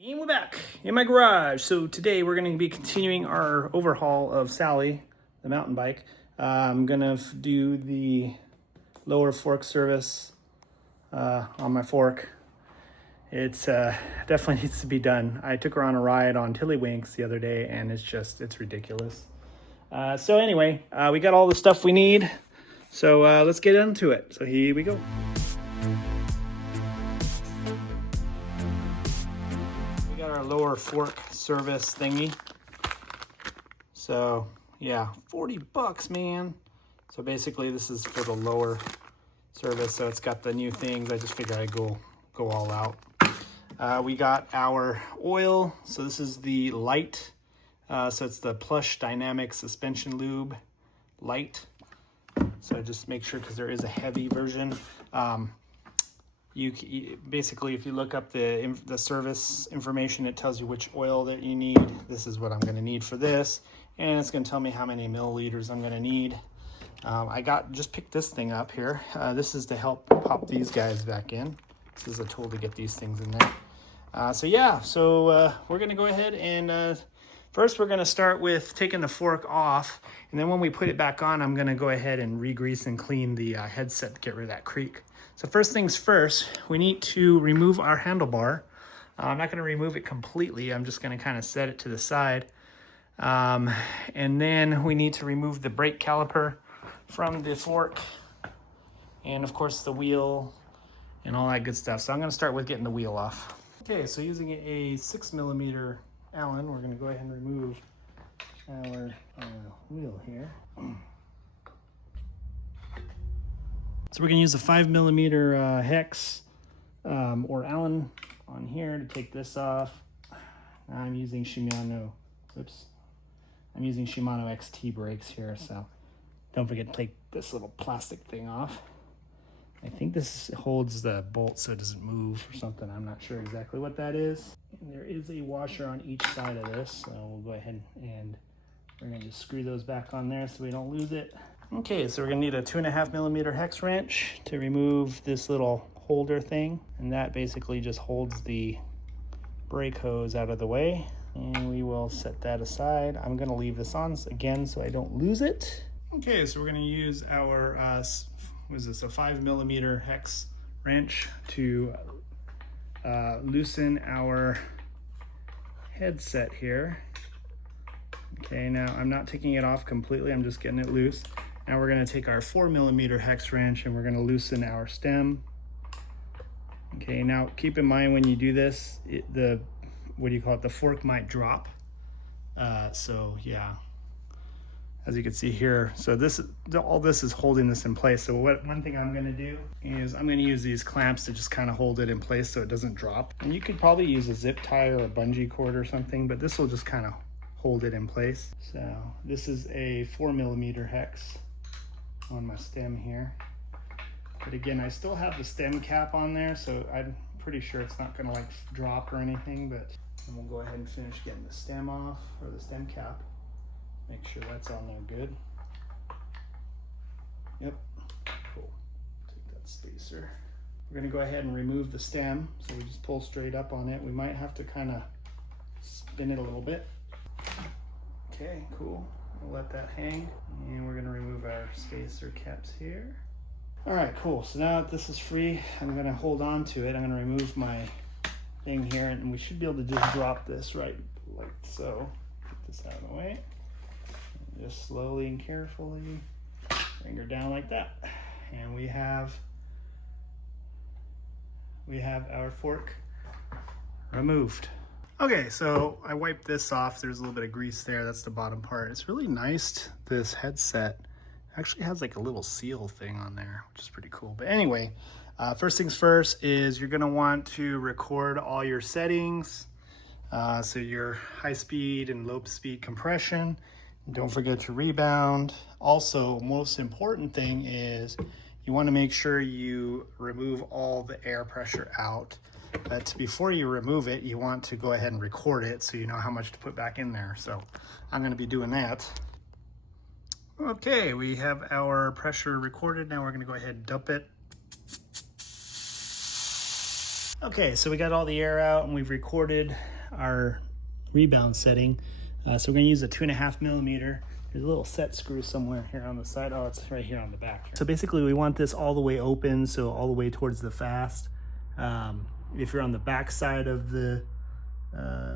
And we're back in my garage. So today we're going to be continuing our overhaul of Sally, the mountain bike. I'm going to do the lower fork service on my fork. It's definitely needs to be done. I took her on a ride on Tiddlywinks the other day and it's ridiculous. So anyway, we got all the stuff we need. So let's get into it. So here we go. Our lower fork service thingy. So yeah, $40, man. So basically this is for the lower service. So it's got the new things. I just figured I'd go all out. We got our oil. So this is the light. So it's the Plush Dynamic Suspension Lube light. So just make sure, because there is a heavy version. You basically, if you look up the service information, it tells you which oil that you need. This is what I'm going to need for this, and it's going to tell me how many milliliters I'm going to need. I just picked this thing up here. This is to help pop these guys back in. This is a tool to get these things in there. So we're going to go ahead and first we're going to start with taking the fork off, and then when we put it back on, I'm going to go ahead and re-grease and clean the headset to get rid of that creak. So first things first, we need to remove our handlebar. I'm not going to remove it completely. I'm just going to kind of set it to the side. And then we need to remove the brake caliper from the fork, and of course the wheel and all that good stuff. So I'm going to start with getting the wheel off. Okay, so using a 6mm Allen, we're going to go ahead and remove our wheel here. So we're going to use a 5mm hex or Allen on here to take this off. I'm using Shimano XT brakes here, so don't forget to take this little plastic thing off. I think this holds the bolt so it doesn't move or something. I'm not sure exactly what that is. And there is a washer on each side of this, so we'll go ahead and we're going to just screw those back on there so we don't lose it. Okay, so we're going to need a 2.5mm hex wrench to remove this little holder thing, and that basically just holds the brake hose out of the way. And we will set that aside. I'm going to leave this on again so I don't lose it. Okay, so we're going to use our what is this, a 5mm hex wrench to loosen our headset here. Okay, now I'm not taking it off completely, I'm just getting it loose. Now we're going to take our 4mm hex wrench and we're going to loosen our stem. Okay, now keep in mind when you do this, the fork might drop. So yeah, as you can see here, so all this is holding this in place. So one thing I'm going to do is I'm going to use these clamps to just kind of hold it in place so it doesn't drop. And you could probably use a zip tie or a bungee cord or something, but this will just kind of hold it in place. So this is a 4mm hex on my stem here. But again, I still have the stem cap on there, so I'm pretty sure it's not going to like drop or anything, but we'll go ahead and finish getting the stem off, or the stem cap. Make sure that's on there good. Yep, cool. Take that spacer. We're going to go ahead and remove the stem, so we just pull straight up on it. We might have to kind of spin it a little bit. Okay, cool. We'll let that hang, and we're going to remove our spacer caps here. All right, cool. So now that this is free, I'm going to hold on to it. I'm going to remove my thing here, and we should be able to just drop this right like so. Get this out of the way. And just slowly and carefully bring her down like that. And we have our fork removed. Okay, so I wiped this off. There's a little bit of grease there. That's the bottom part. It's really nice. This headset actually has like a little seal thing on there, which is pretty cool. But anyway, first things first is you're gonna want to record all your settings. So your high speed and low speed compression. Don't forget to rebound. Also, most important thing is you want to make sure you remove all the air pressure out. But before you remove it, you want to go ahead and record it so you know how much to put back in there. So I'm going to be doing that. Okay, we have our pressure recorded. Now we're going to go ahead and dump it. Okay, so we got all the air out and we've recorded our rebound setting. So we're gonna use a 2.5 millimeter. There's a little set screw somewhere here on the side. Oh, it's right here on the back. So basically we want this all the way open, so all the way towards the fast. If you're on the back side of the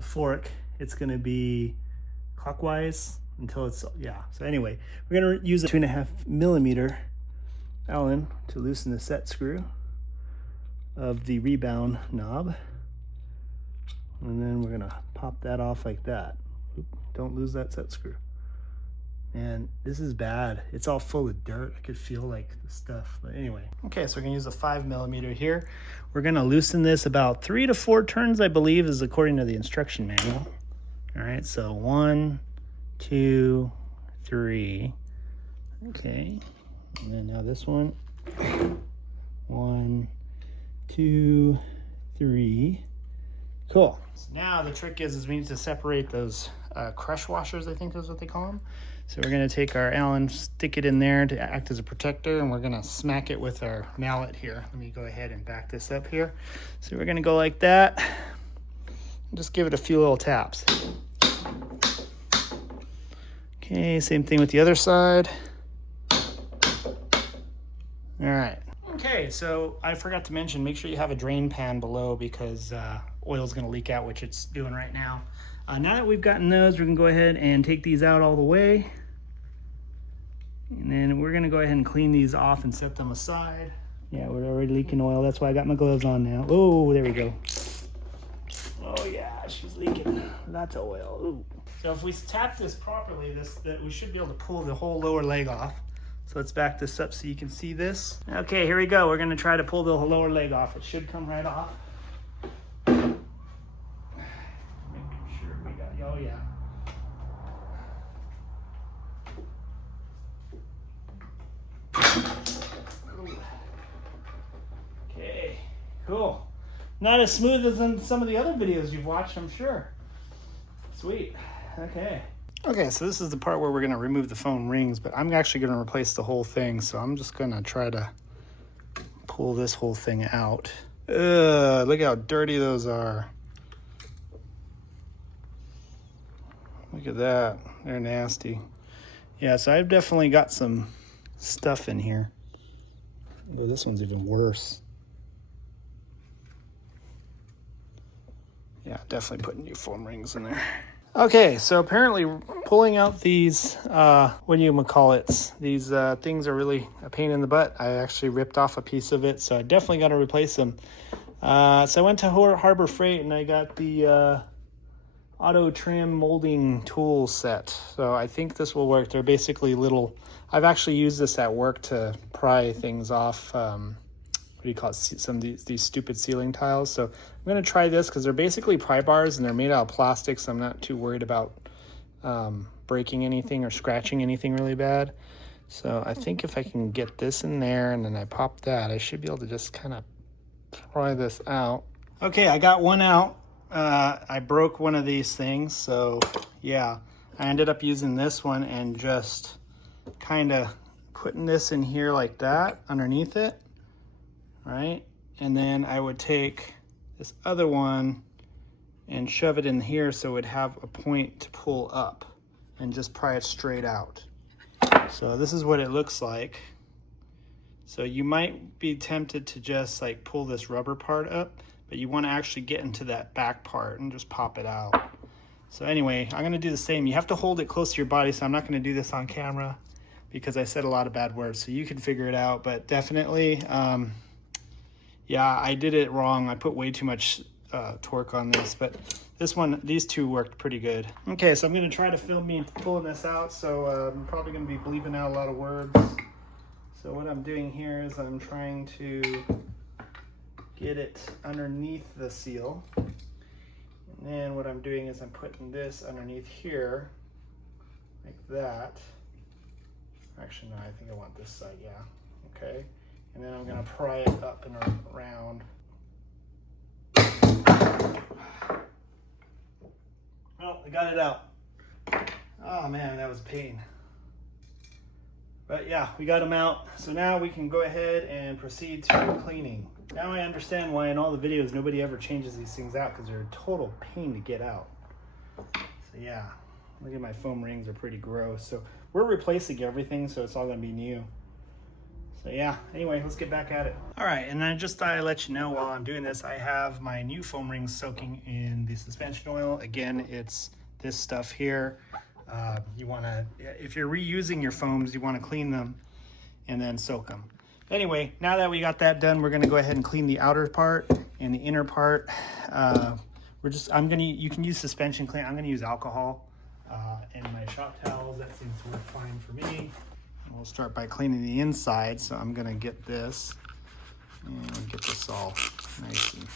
fork, it's gonna be clockwise until it's, yeah. So anyway, we're gonna use a 2.5 millimeter Allen to loosen the set screw of the rebound knob. And then we're gonna pop that off like that. Oop, don't lose that set screw. And this is bad. It's all full of dirt. I could feel like the stuff, but anyway. Okay, so we're gonna use a 5 millimeter here. We're gonna loosen this about 3 to 4 turns, I believe, is according to the instruction manual. All right, so 1, 2, 3. Okay, and then now this one. 1, 2, 3. Cool. So now the trick is we need to separate those crush washers, I think is what they call them. So we're gonna take our Allen, stick it in there to act as a protector, and we're gonna smack it with our mallet here. Let me go ahead and back this up here. So we're gonna go like that. Just give it a few little taps. Okay, same thing with the other side. All right. Okay, so I forgot to mention, make sure you have a drain pan below because oil is gonna leak out, which it's doing right now. Now that we've gotten those, we're gonna go ahead and take these out all the way. And then we're gonna go ahead and clean these off and set them aside. Yeah, we're already leaking oil. That's why I got my gloves on now. Oh, there we go. Oh yeah, she's leaking. Lots of oil. Ooh. So if we tap this properly, we should be able to pull the whole lower leg off. So let's back this up so you can see this. Okay, here we go. We're gonna try to pull the lower leg off. It should come right off. Making sure we got, oh yeah. Okay, cool. Not as smooth as in some of the other videos you've watched, I'm sure. Sweet, okay. Okay, so this is the part where we're gonna remove the foam rings, but I'm actually gonna replace the whole thing, so I'm just gonna try to pull this whole thing out. Ugh, look how dirty those are. Look at that, they're nasty. Yeah, so I've definitely got some stuff in here. Oh, this one's even worse. Yeah, definitely putting new foam rings in there. Okay, so apparently pulling out these, what do you call it? These things are really a pain in the butt. I actually ripped off a piece of it, so I definitely got to replace them. So I went to Harbor Freight and I got the auto trim molding tool set. So I think this will work. They're basically little, I've actually used this at work to pry things off, what do you call it, some of these stupid ceiling tiles. So I'm going to try this because they're basically pry bars and they're made out of plastic, so I'm not too worried about breaking anything or scratching anything really bad. So I think if I can get this in there and then I pop that, I should be able to just kind of pry this out. Okay, I got one out. I broke one of these things, so yeah, I ended up using this one and just kind of putting this in here like that underneath it. Right, and then I would take this other one and shove it in here so it would have a point to pull up and just pry it straight out. So this is what it looks like. So you might be tempted to just like pull this rubber part up, but you want to actually get into that back part and just pop it out. So anyway, I'm going to do the same. You have to hold it close to your body, so I'm not going to do this on camera because I said a lot of bad words, so you can figure it out. But definitely, yeah, I did it wrong. I put way too much torque on this, but this one, these two worked pretty good. Okay, so I'm gonna try to film me pulling this out, so I'm probably gonna be bleeping out a lot of words. So what I'm doing here is I'm trying to get it underneath the seal. And then what I'm doing is I'm putting this underneath here, like that. Actually, no, I think I want this side, yeah, okay. And then I'm gonna pry it up and around. Well, I got it out. Oh man, that was a pain. But yeah, we got them out. So now we can go ahead and proceed to cleaning. Now I understand why in all the videos nobody ever changes these things out, because they're a total pain to get out. So yeah, look at my foam rings, are pretty gross. So we're replacing everything, so it's all gonna be new. So yeah, anyway, let's get back at it. All right, and then just thought I'd let you know while I'm doing this, I have my new foam rings soaking in the suspension oil. Again, it's this stuff here. You wanna, if you're reusing your foams, you wanna clean them and then soak them. Anyway, now that we got that done, we're gonna go ahead and clean the outer part and the inner part. You can use suspension clean. I'm gonna use alcohol and my shop towels. That seems to work fine for me. We'll start by cleaning the inside. So I'm gonna get this and get this all nice and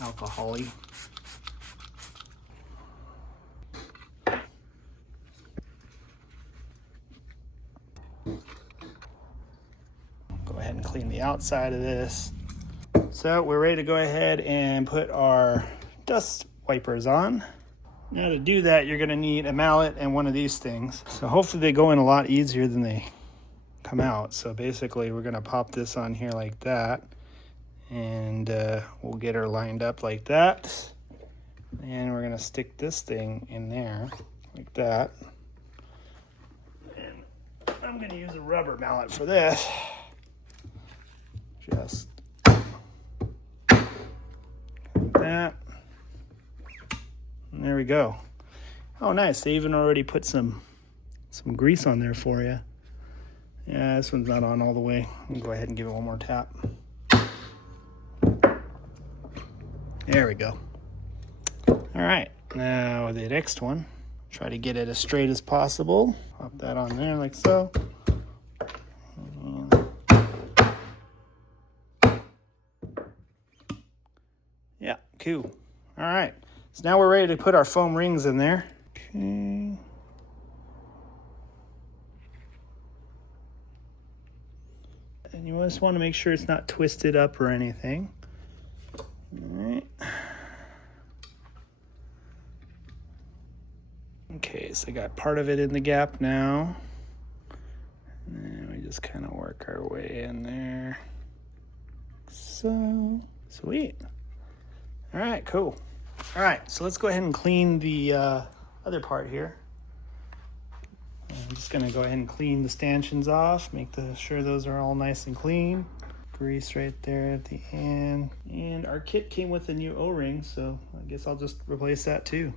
alcohol-y. Go ahead and clean the outside of this. So we're ready to go ahead and put our dust wipers on. Now to do that, you're gonna need a mallet and one of these things. So hopefully they go in a lot easier than they come out. So basically we're gonna pop this on here like that, and we'll get her lined up like that. And we're gonna stick this thing in there like that. And I'm gonna use a rubber mallet for this. Just like that. And there we go. Oh, nice. They even already put some grease on there for you. Yeah, this one's not on all the way. I'll go ahead and give it one more tap. There we go. All right, now the next one. Try to get it as straight as possible. Pop that on there like so. Yeah, cool. All right. So now we're ready to put our foam rings in there. Okay. And you just want to make sure it's not twisted up or anything. All right. Okay, so I got part of it in the gap now. And we just kind of work our way in there. So, sweet. All right, cool. All right, so let's go ahead and clean the other part here. I'm just gonna go ahead and clean the stanchions off, make sure those are all nice and clean. Grease right there at the end. And our kit came with a new O-ring, so I guess I'll just replace that too.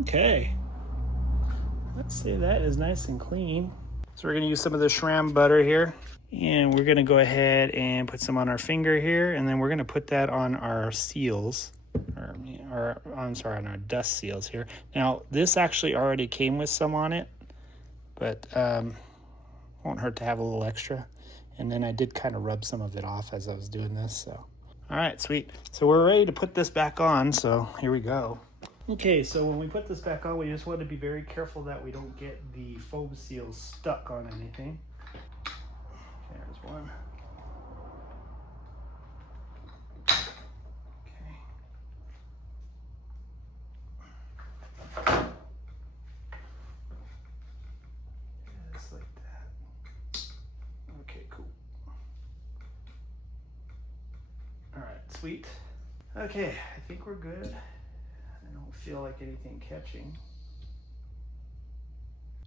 Okay, let's say that is nice and clean. So we're gonna use some of the SRAM butter here. And we're gonna go ahead and put some on our finger here, and then we're gonna put that on our seals, on our dust seals here. Now, this actually already came with some on it, but won't hurt to have a little extra. And then I did kind of rub some of it off as I was doing this, so. All right, sweet. So we're ready to put this back on, so here we go. Okay, so when we put this back on, we just want to be very careful that we don't get the foam seals stuck on anything. There's one. Okay. Just like that. Okay, cool. All right, sweet. Okay, I think we're good. I don't feel like anything catching.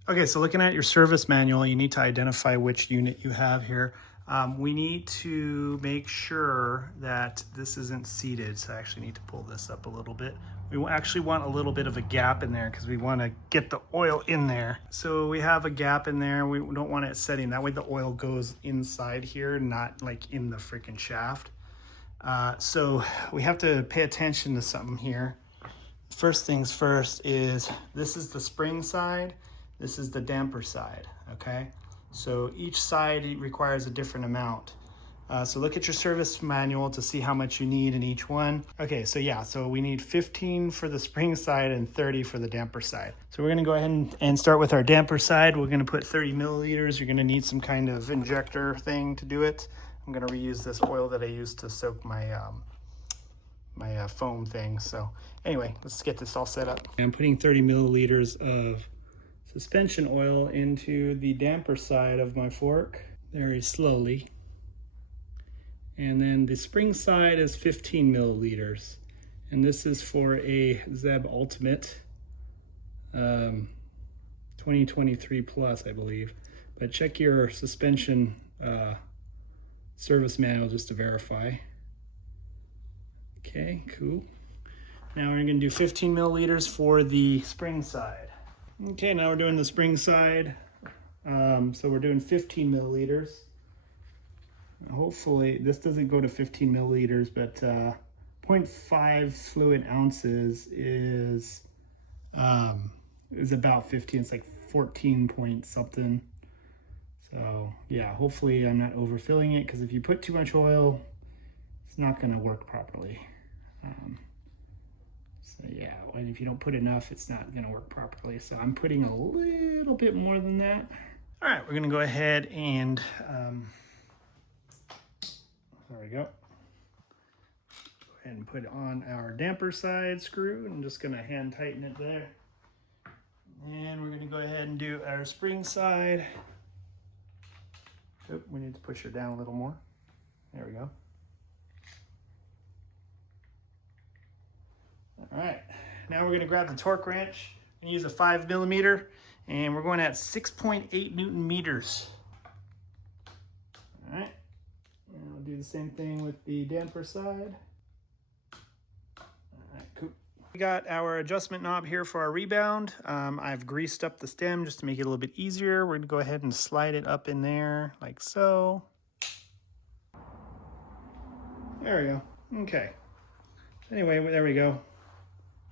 Okay, so looking at your service manual, you need to identify which unit you have here. We need to make sure that this isn't seated, so I actually need to pull this up a little bit. We actually want a little bit of a gap in there because we want to get the oil in there. So we have a gap in there. We don't want it setting. That way the oil goes inside here, not like in the freaking shaft. So we have to pay attention to something here. First things first is this is the spring side. This is the damper side, okay? So each side requires a different amount. So look at your service manual to see how much you need in each one. Okay, so yeah, so we need 15 for the spring side and 30 for the damper side. So we're gonna go ahead and start with our damper side. We're gonna put 30 milliliters. You're gonna need some kind of injector thing to do it. I'm gonna reuse this oil that I used to soak my foam thing. So anyway, let's get this all set up. I'm putting 30 milliliters of suspension oil into the damper side of my fork. very slowly. And then the spring side is 15 milliliters. And this is for a ZEB Ultimate 2023 Plus, I believe. But check your suspension service manual just to verify. Okay, cool. Now we're gonna do 15 milliliters for the spring side. Okay, now we're doing the spring side. So we're doing 15 milliliters. Hopefully this doesn't go to 15 milliliters, but 0.5 fluid ounces is about 15. It's like 14 point something. So yeah, hopefully I'm not overfilling it, because if you put too much oil, it's not going to work properly. So yeah, and if you don't put enough, it's not going to work properly. So I'm putting a little bit more than that. All right, we're going to go ahead and there we go. Go ahead and put on our damper side screw. I'm just going to hand tighten it there. And we're going to go ahead and do our spring side. Oh, we need to push it down a little more. There we go. All right, now we're going to grab the torque wrench and use a 5 millimeter, and we're going at 6.8 Newton meters. All right, and we'll do the same thing with the damper side. All right, cool. We got our adjustment knob here for our rebound. I've greased up the stem just to make it a little bit easier. We're gonna go ahead and slide it up in there like so. There we go. Okay. Anyway, there we go.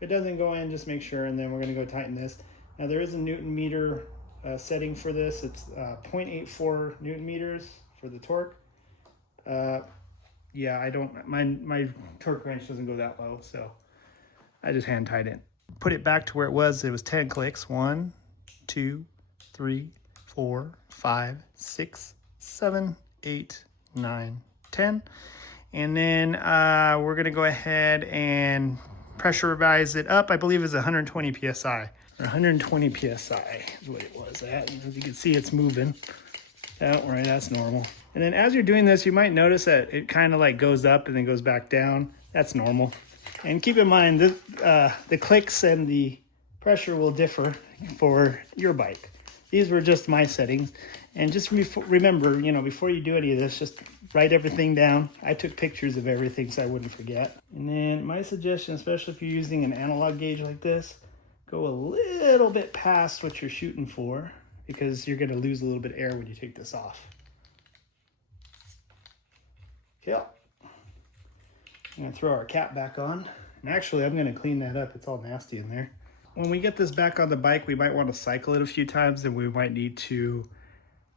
If it doesn't go in, just make sure, and then we're gonna go tighten this. Now there is a Newton meter setting for this. It's 0.84 Newton meters for the torque. Yeah, I don't, my torque wrench doesn't go that low, so I just hand tied it. Put it back to where it was. It was 10 clicks. 1, 2, 3, 4, 5, 6, 7, 8, 9, 10. And then we're gonna go ahead and pressurize it up. I believe it's 120 PSI. Or 120 PSI is what it was at. As you can see, it's moving. Oh, right, that's normal. And then as you're doing this, you might notice that it kind of like goes up and then goes back down. That's normal. And keep in mind that the clicks and the pressure will differ for your bike. These were just my settings. And just remember, you know, before you do any of this, just write everything down. I took pictures of everything so I wouldn't forget. And then my suggestion, especially if you're using an analog gauge like this, go a little bit past what you're shooting for, because you're gonna lose a little bit of air when you take this off. Okay. I'm gonna throw our cap back on. And actually, I'm gonna clean that up. It's all nasty in there. When we get this back on the bike, we might want to cycle it a few times, and we might need to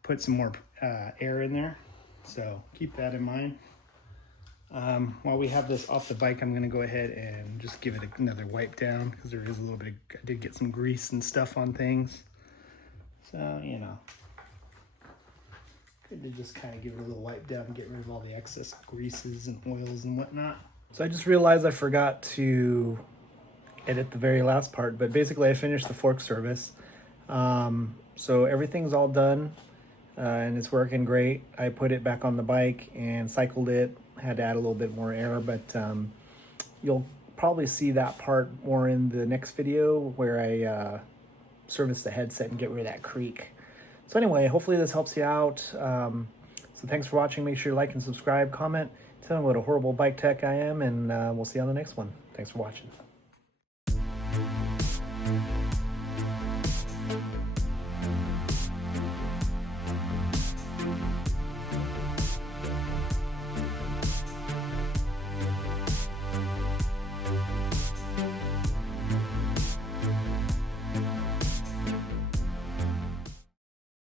put some more air in there. So keep that in mind. While we have this off the bike, I'm gonna go ahead and just give it another wipe down, because there is a little bit, I did get some grease and stuff on things. So, you know, good to just kind of give it a little wipe down and get rid of all the excess greases and oils and whatnot. So I just realized I forgot to edit the very last part, but basically I finished the fork service. So everything's all done and it's working great. I put it back on the bike and cycled it. Had to add a little bit more air, but you'll probably see that part more in the next video where I service the headset and get rid of that creak. So anyway, hopefully this helps you out. So thanks for watching. Make sure you like and subscribe, comment, tell me what a horrible bike tech I am, and we'll see you on the next one. Thanks for watching.